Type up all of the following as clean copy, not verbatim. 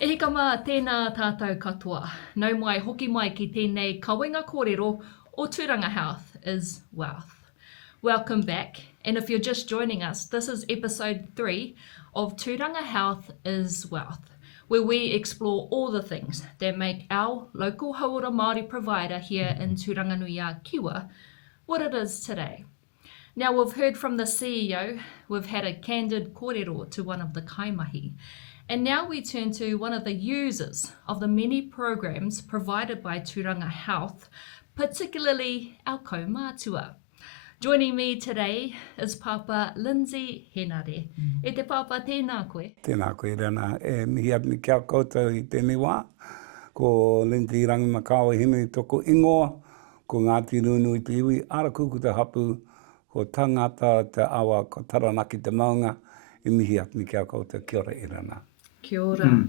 E hika mā tēnā tātou katoa. Nau mai hoki mai ki tēnei kawenga kōrero o Turanga Health is wealth. Welcome back, and if you're just joining us, this is episode 3 of Turanga Health is Wealth, where we explore all the things that make our local hauora Māori provider here in Turanganui Kiwa what it is today. Now, we've heard from the CEO, we've had a candid kōrero to one of the kaimahi, and now we turn to one of the users of the many programs provided by Turanga Health, particularly our Kaumātua. Joining me today is Papa Lindsay Henare. E te papa tēnā koe. Tēnā koe rana. E mihi atu kia koutou I tēnei wā. Ko Lindsay rangi makawa hime toko ingoa. Ko Ngāti Nunu I te iwi. Ara kuku te hapu. Ko tangata te awa. Ko taranaki te maunga. E mihi atu kia koutou. Kia ora e rana. Kia ora.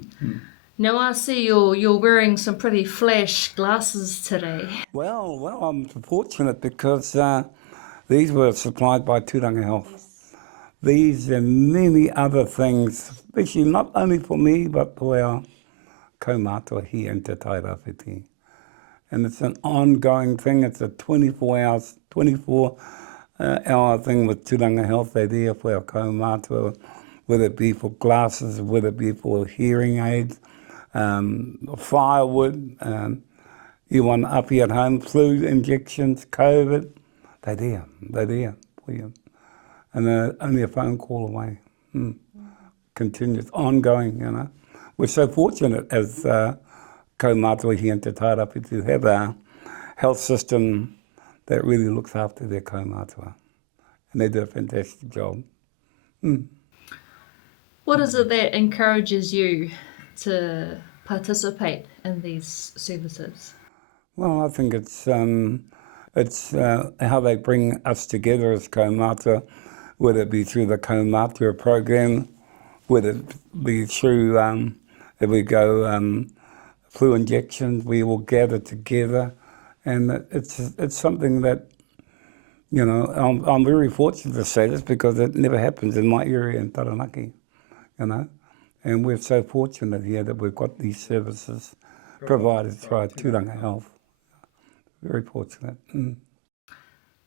Now I see you're wearing some pretty flash glasses today. Well, I'm fortunate because these were supplied by Turanga Health. These and many other things, especially not only for me, but for our Kaumātua here in Te Tairawhiti. And it's an ongoing thing. It's a 24 hour thing with Turanga Health. They're there for our Kaumātua, whether it be for glasses, whether it be for hearing aids, firewood, you want uppy at home, flu injections, COVID. They're there for you. And they're only a phone call away. Continuous, ongoing, you know. We're so fortunate as Kaumātua here in Te Tairawhiti to have a health system that really looks after their Kaumātua. And they do a fantastic job. What is it that encourages you to participate in these services? Well, I think it's how they bring us together as Kaumātua, whether it be through the Kaumātua Programme, whether it be through, if we go flu injections, we will gather together. And it's something that, you know, I'm very fortunate to say this because it never happens in my area in Taranaki, you know. And we're so fortunate here that we've got these services provided through Turanga Health. Very fortunate.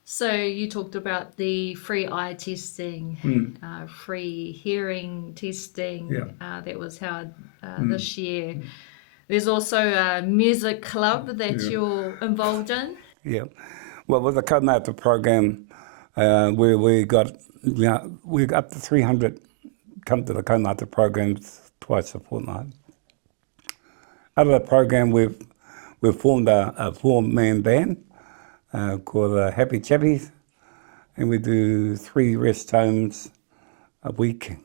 So you talked about the free eye testing, free hearing testing that was held this year. There's also a music club that you're involved in. Yeah. Well, with the Kaumātua Programme, we got up to 300 come to the Kaumātua Programme twice a fortnight. Out of the program, we've formed a 4-man band called the Happy Chappies, and we do 3 rest homes a week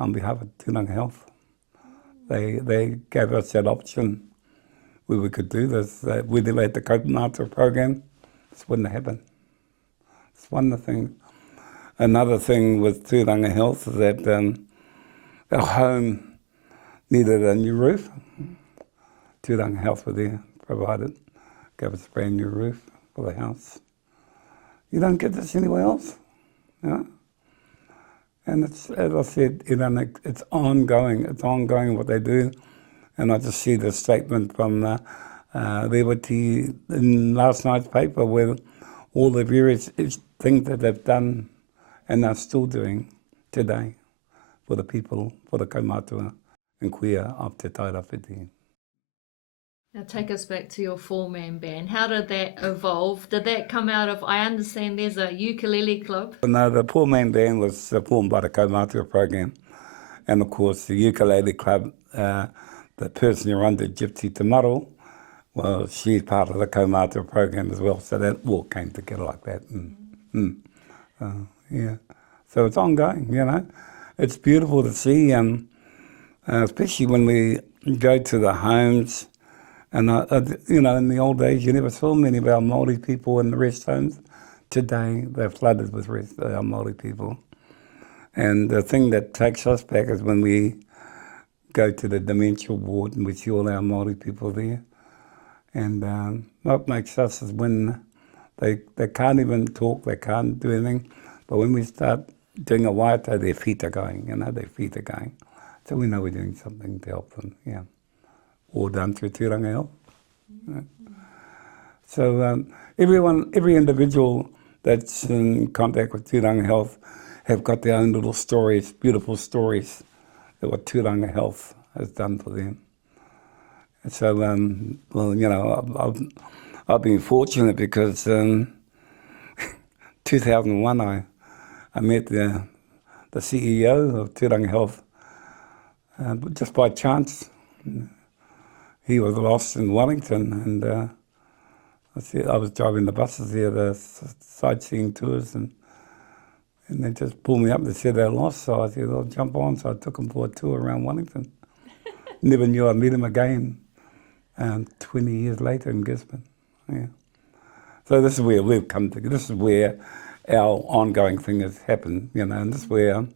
on behalf of Turanga Health. They gave us that option where we could do this. We never had the Kaumātua Programme. This wouldn't have happened. It's one of the things. Another thing with Turanga Health is that our home needed a new roof. Turanga Health were there, provided, gave us a brand new roof for the house. You don't get this anywhere else, you know? And it's, as I said, you know, it's ongoing what they do. And I just see the statement from Liberty in last night's paper with all the various things that they've done and they're still doing today for the people, for the Kaumātua and queer of Te Tairawhiti. Now take us back to your 4-man band. How did that evolve? Did that come out of, I understand there's a Ukulele Club? No, the 4-man band was formed by the Kaumātua Programme. And of course the Ukulele Club, the person who runs it, Gypsy Tamaro, well, she's part of the Kaumātua Programme as well. So that all came together like that. Yeah, so it's ongoing, you know. It's beautiful to see, especially when we go to the homes. And, you know, in the old days, you never saw many of our Māori people in the rest homes. Today, they're flooded with our Māori people. And the thing that takes us back is when we go to the dementia ward and we see all our Māori people there. And what makes us is when they can't even talk, they can't do anything. But when we start doing a waiata, their feet are going, you know, their feet are going. So we know we're doing something to help them, yeah. All done through Turanga Health. Yeah. So every individual that's in contact with Turanga Health have got their own little stories, beautiful stories, that what Turanga Health has done for them. And so, well, you know, I've been fortunate because 2001 I met the CEO of Turanga Health just by chance. He was lost in Wellington, and I was driving the buses there, the sightseeing tours, and they just pulled me up. They said they're lost, so I said, "I'll jump on." So I took them for a tour around Wellington. Never knew I'd meet him again 20 years later in Gisborne. Yeah. So this is where we've come to. This is where our ongoing thing has happened, you know, and this is where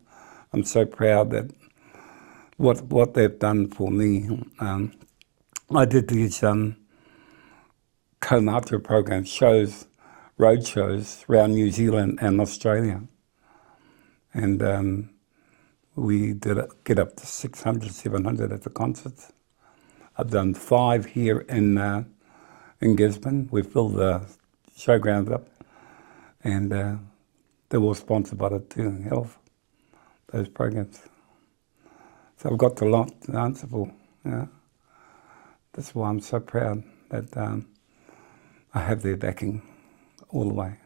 I'm so proud that what they've done for me. I did these Kaumātua Programme shows, road shows around New Zealand and Australia. And we did get up to 600, 700 at the concerts. I've done 5 here in Gisborne. We filled the showgrounds up, and they were sponsored by the Turanga Health, those programs. So I've got a lot to answer for. Yeah. That's why I'm so proud that I have their backing all the way.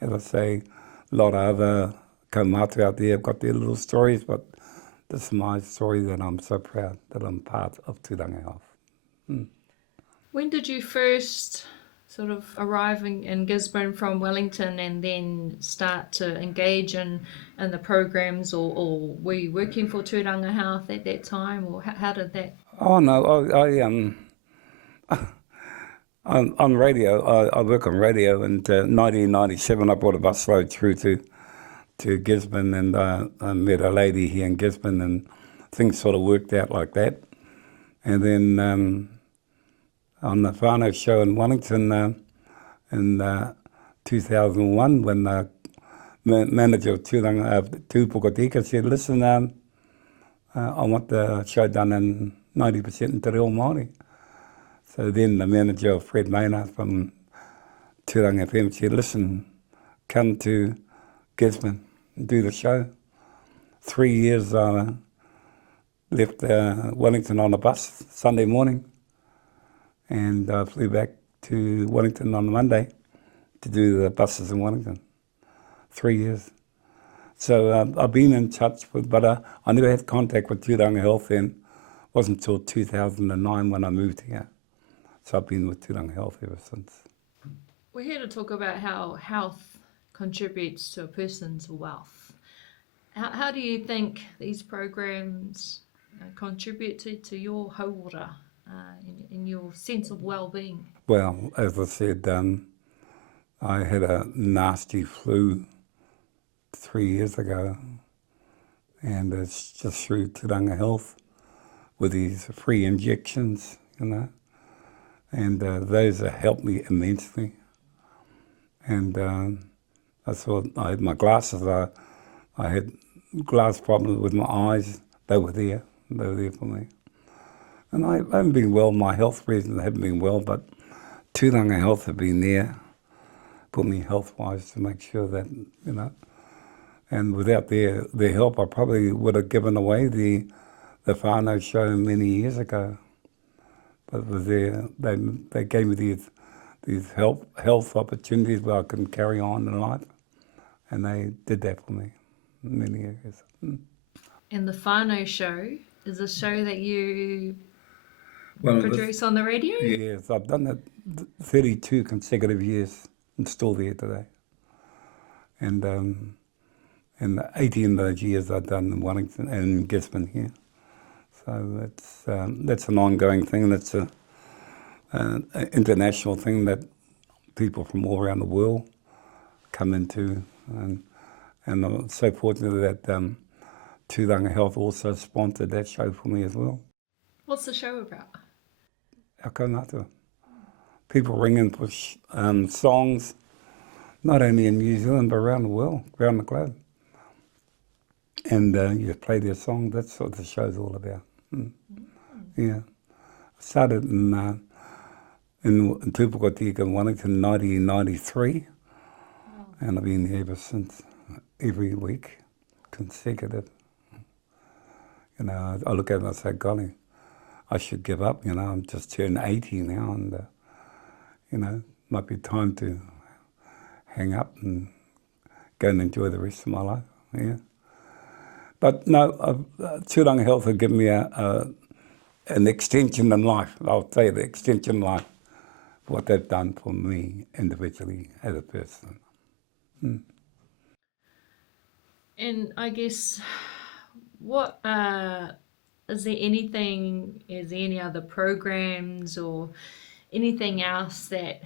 As I say, a lot of other kaumātua out there have got their little stories, but this is my story that I'm so proud that I'm part of Turanga Health. When did you first sort of arrive in Gisborne from Wellington and then start to engage in the programs, or were you working for Turanga Health at that time, or how did that? Oh no, on radio, I work on radio, and 1997 I brought a busload through to Gisborne, and I met a lady here in Gisborne, and things sort of worked out like that. And then on the Whānau show in Wellington in 2001, when the manager of Tūpukatika said, "Listen, I want the show done in 90% in Te Reo Māori." So then the manager, Fred Maynard from Turanga FM, said, "Listen, come to Gisborne and do the show." 3 years I left Wellington on a bus Sunday morning, and I flew back to Wellington on Monday to do the buses in Wellington. 3 years. So I've been in touch with, but I never had contact with Turanga Health then. It wasn't until 2009 when I moved here. So I've been with Turanga Health ever since. We're here to talk about how health contributes to a person's wealth. How do you think these programs contribute to your hauora, in your sense of well-being? Well, as I said, I had a nasty flu 3 years ago, and it's just through Turanga Health with these free injections, you know, and those have helped me immensely. And I thought I had my glasses. I had glass problems with my eyes. They were there for me. And I haven't been well. My health reasons haven't been well, but Turanga Health have been there for me health-wise to make sure that, you know. And without their help, I probably would have given away the Whānau show many years ago. But with they gave me these health opportunities where I can carry on in life, and they did that for me many years. And the Whānau show is a show that you produce on the radio? Yes, I've done it 32 consecutive years and still there today. And 18 of those years I've done in Wellington and Gisborne here. So that's an ongoing thing. That's an international thing that people from all around the world come into. And I'm so fortunate that Turanga Health also sponsored that show for me as well. What's the show about? Our kaumātua. People ring in for songs, not only in New Zealand but around the world, around the globe. and you just play their song. That's what the show's all about. Yeah. I started in Tupukottika, Wellington, 1993, and I've been here ever since, every week, consecutive. You know, I look at it and I say, golly, I should give up, you know, I'm just turned 80 now, and, you know, might be time to hang up and go and enjoy the rest of my life, yeah. But no, Turanga Health have given me an extension in life. I'll say the extension in life, what they've done for me individually as a person. And I guess, what is there any other programs or anything else that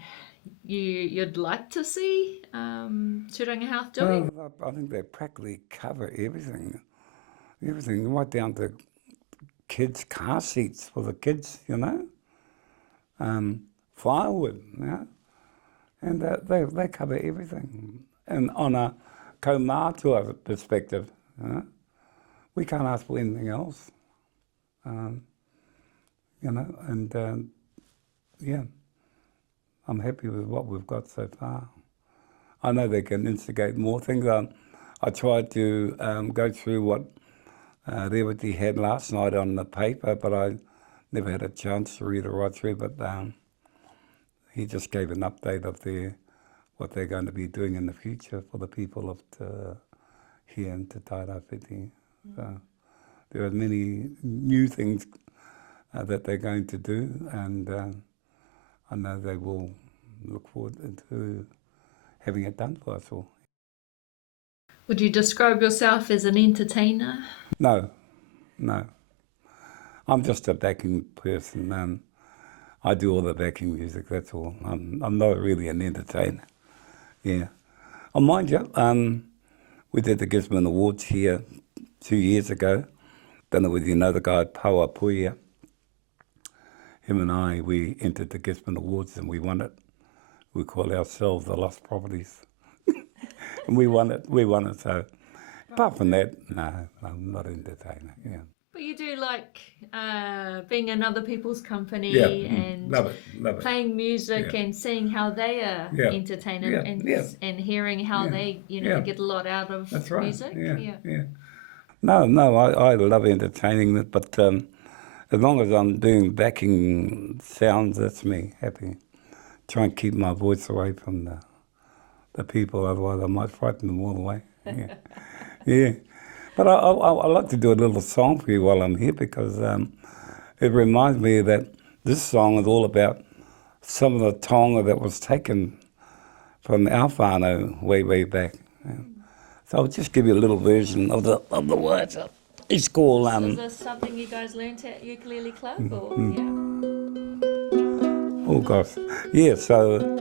you'd like to see Turanga Health doing? Well, I think they practically cover everything right down to kids' car seats for the kids, you know, firewood, you know, and they cover everything. And on a Kaumātua perspective, you know, we can't ask for anything else, you know, and yeah, I'm happy with what we've got so far. I know they can instigate more things. I tried to go through what Rewati had last night on the paper, but I never had a chance to read it right through. But he just gave an update of what they're going to be doing in the future for the people of here in Te Tairawhiti. So there are many new things that they're going to do, and I know they will look forward to having it done for us all. Would you describe yourself as an entertainer? No. I'm just a backing person. I do all the backing music, that's all. I'm not really an entertainer. Yeah. Oh, mind you, we did the Gisborne Awards here 2 years ago. Don't know whether you know the guy, Puia. Him and I, we entered the Gisborne Awards and we won it. We call ourselves the Lost Properties. And we won it. So apart from that, no, I'm not an entertainer, yeah. But you do like being in other people's company, Yeah, and love it. playing music, Yeah. and seeing how they are entertained, and hearing how they, get a lot out of That's right. music. Yeah. No, I love entertaining, but as long as I'm doing backing sounds, that's me, happy. Try and keep my voice away from the people, otherwise I might frighten them all away. Yeah. Yeah. But I like to do a little song for you while I'm here, because it reminds me that this song is all about some of the tonga that was taken from our whānau way back. Yeah. So I'll just give you a little version of the words. It's called... Is this something you guys learnt at Ukulele Club? Or Oh gosh. Yeah, so...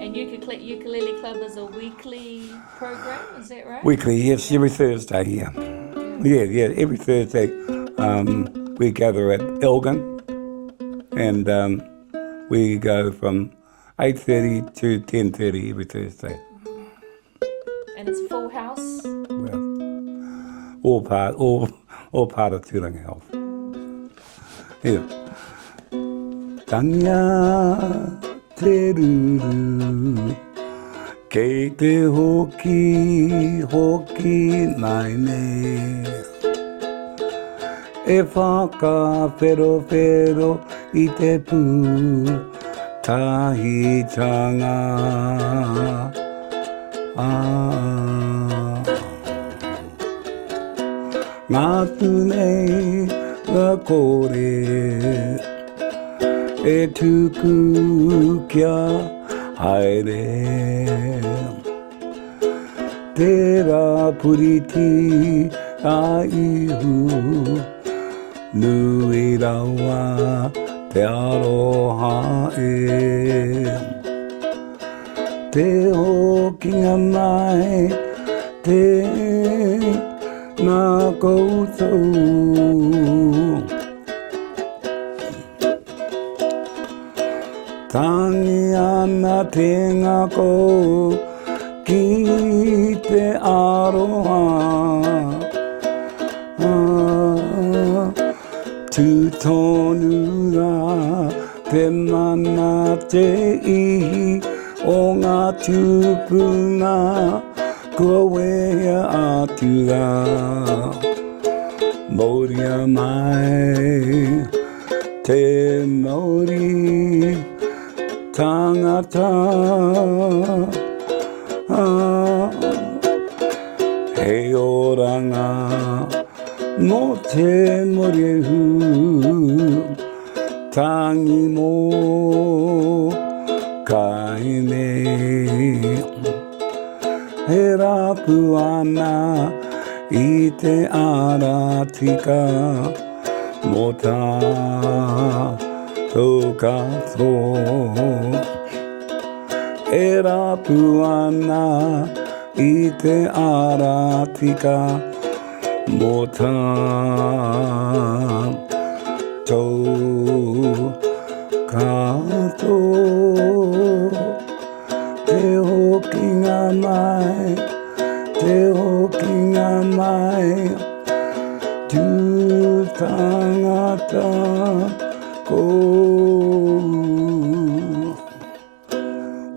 And Ukulele Club is a weekly program, is that right? Weekly, yes, every Thursday, yeah. Yeah, every Thursday we gather at Elgin, and we go from 8:30 to 10:30 every Thursday. And it's full house? Well, all part of Turanga Health. Yeah. Tanya te ruru, kei te hoki nai ne. E whakawhero I te pū, tahitanga. Ngā tūnei ngā kore, e tuku kia haere. Te rā puriti a ihu, nui rawa te aroha e. Te hokinga mai, te ngā koutou. Tangi ana te ngako ki te aroha. te ihi o ngā tūpunga, kua wehea atu rā. Mauria mai, te Māori tangata. Hei oranga no te morehu, tangi mo kaime. He rapu ana i te ara tika mō tātou katoa. E rapu ana i te ara tika mō tātou katoa. Te hokinga mai, te hokinga mai, tū tangata ko.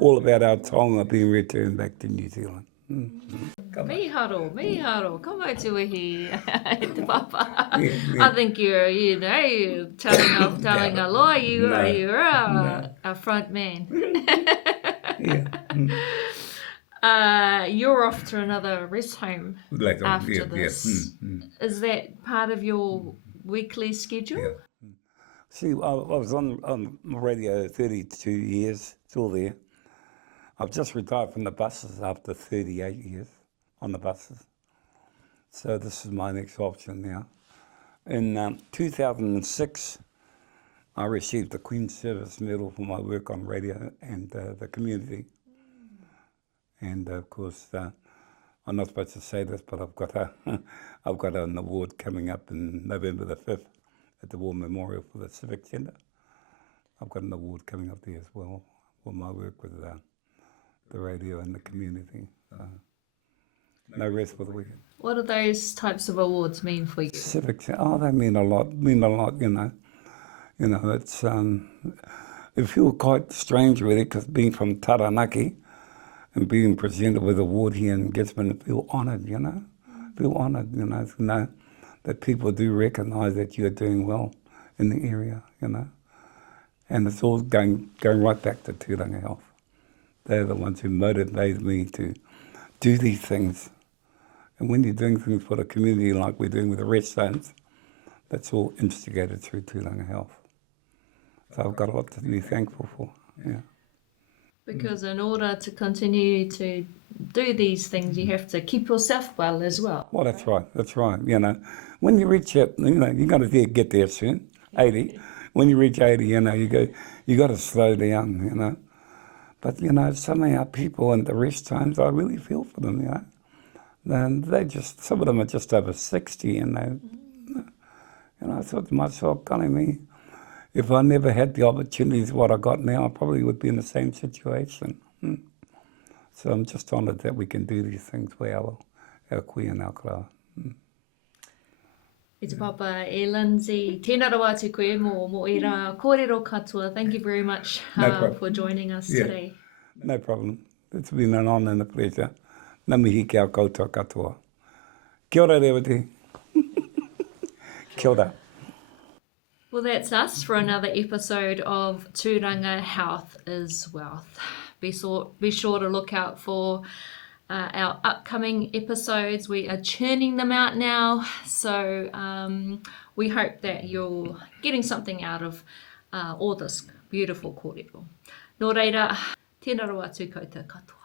All about our tonga being returned back to New Zealand. Miharo, kaumātua ihi, te papa. Yeah. I think you're telling a lie. You're a front man. Yeah. You're off to another rest home Later on, after this. Is that part of your weekly schedule? Yeah. See, I was on radio 32 years, still there. I've just retired from the buses after 38 years on the buses. So this is my next option now. In 2006, I received the Queen's Service Medal for my work on radio and the community. And of course, I'm not supposed to say this, but I've got an award coming up in November the 5th at the War Memorial for the Civic Centre. I've got an award coming up there as well for my work with the radio and the community. No rest for the weekend. What do those types of awards mean for you? Civic Centre, they mean a lot, you know. You know, it's, it feels quite strange really, because being from Taranaki and being presented with an award here in Gisborne, I feel honoured, you know. Feel honoured, you know, to know that people do recognise that you're doing well in the area, you know. And it's all going right back to Turanga Health. They're the ones who motivated me to do these things. And when you're doing things for the community like we're doing with the rest homes, that's all instigated through Turanga Health. So I've got a lot to be thankful for, yeah. Because in order to continue to do these things, you have to keep yourself well as well. Well, that's right, you know. When you reach it, you know, you got to get there soon, 80. When you reach 80, you know, you got to slow down, you know. But, you know, some of our people in the rest homes, I really feel for them, you know. And some of them are just over 60, and I thought to myself, golly me, if I never had the opportunities what I got now, I probably would be in the same situation. So I'm just honoured that we can do these things for our koe and our kura. E te papa, e Lindsay, tēnā rawa te koe mō ira kōrero katoa. Thank you very much for joining us today. No problem. It's been an honour and a pleasure. Nā mihi ki au koutou katoa. Kia ora rewati. Kia ora. Well, that's us for another episode of Turanga Health is Wealth. Be sure to look out for our upcoming episodes. We are churning them out now, so we hope that you're getting something out of all this beautiful kōrero. Nō reira, tēnā rawa tū koutou katoa.